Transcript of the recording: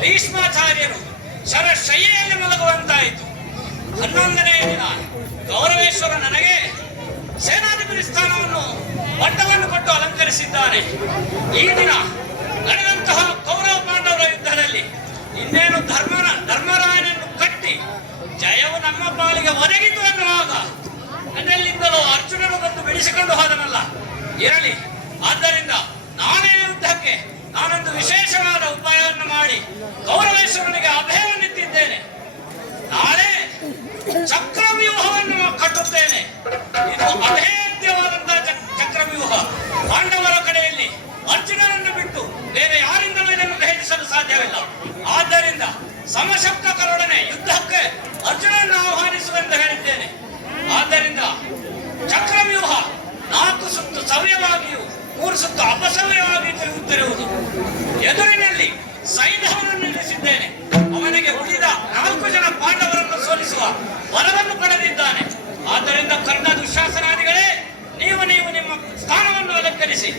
ಭೀಷ್ಮಾಚಾರ್ಯರು ಶರಶಯ್ಯೆಯಲ್ಲಿ ಮಲಗುವಂತಾಯಿತು. 11ನೇ ದಿನ ಗೌರವೇಶ್ವರ ನನಗೆ ಸೇನಾಧಿಪತಿ ಸ್ಥಾನವನ್ನು ಪಟ್ಟವನ್ನು ಕೊಟ್ಟು ಅಲಂಕರಿಸಿದ್ದಾರೆ. ಈ ದಿನ ನಡೆದಂತಹ ಕೌರವ ಪಾಂಡವರ ಯುದ್ಧದಲ್ಲಿ ಇನ್ನೇನು ಧರ್ಮರಾಯನನ್ನು ಕಟ್ಟಿ ಜಯವು ನಮ್ಮ ಪಾಲಿಗೆ ಒದಗಿತು ಅನ್ನುವಾಗ ಅದರಲ್ಲಿಂದಲೂ ಅರ್ಜುನನು ಬಂದು ಬಿಡಿಸಿಕೊಂಡು ಹೋದನಲ್ಲ. ಇರಲಿ, ಆದ್ದರಿಂದ ನಾನೇ ಯುದ್ಧಕ್ಕೆ ನಾನೊಂದು ವಿಶೇಷವಾದ ಉಪಾಯವನ್ನು ಮಾಡಿ ಕೌರವೇಶ್ವರನಿಗೆ ಅಭಯವನ್ನಿಟ್ಟಿದ್ದೇನೆ. ನಾಳೆ ಚಕ್ರವ್ಯೂಹವನ್ನು ಕಟ್ಟುತ್ತೇನೆ. ಇದು ಅಭೇದ್ಯವಾದಂತಹ ಚಕ್ರವ್ಯೂಹ. ಪಾಂಡವರ ಕಡೆಯಲ್ಲಿ ಅರ್ಜುನನನ್ನು ಬಿಟ್ಟು ಬೇರೆ ಯಾರಿಂದಲೂ ಇದನ್ನು ಭೇದಿಸಲು ಸಾಧ್ಯವಿಲ್ಲ. ಆದ್ದರಿಂದ ಸಮಶಕ್ತಕರೊಡನೆ ಯುದ್ಧಕ್ಕೆ ಅರ್ಜುನನ್ನು ಆಹ್ವಾನಿಸುವಂತೆ ಹೇಳಿದ್ದೇನೆ. ಆದ್ದರಿಂದ ಚಕ್ರವ್ಯೂಹ 4 ಸುತ್ತು ಸವ್ಯವಾಗಿಯೂ 3 ಸುತ್ತು ಅಪಸವ್ಯವಾಗಿ ತಿರುಗುತ್ತಿರುವುದು. ಎದುರಿನಲ್ಲಿ ಸೈನ್ಯವನ್ನು ನಿಲ್ಲಿಸಿದ್ದೇನೆ. ಅವನಿಗೆ ಉಳಿದ 4 ಜನ ಪಾಂಡವರನ್ನು ಸೋಲಿಸುವ ವರವನ್ನು ಪಡೆದಿದ್ದಾನೆ. ಆದ್ದರಿಂದ ಕರ್ಣ ದುಶ್ಯಾಸನಾದಿಗಳೇ, ನೀವು ನಿಮ್ಮ ಸ್ಥಾನವನ್ನು ಅಲಂಕರಿಸಿ.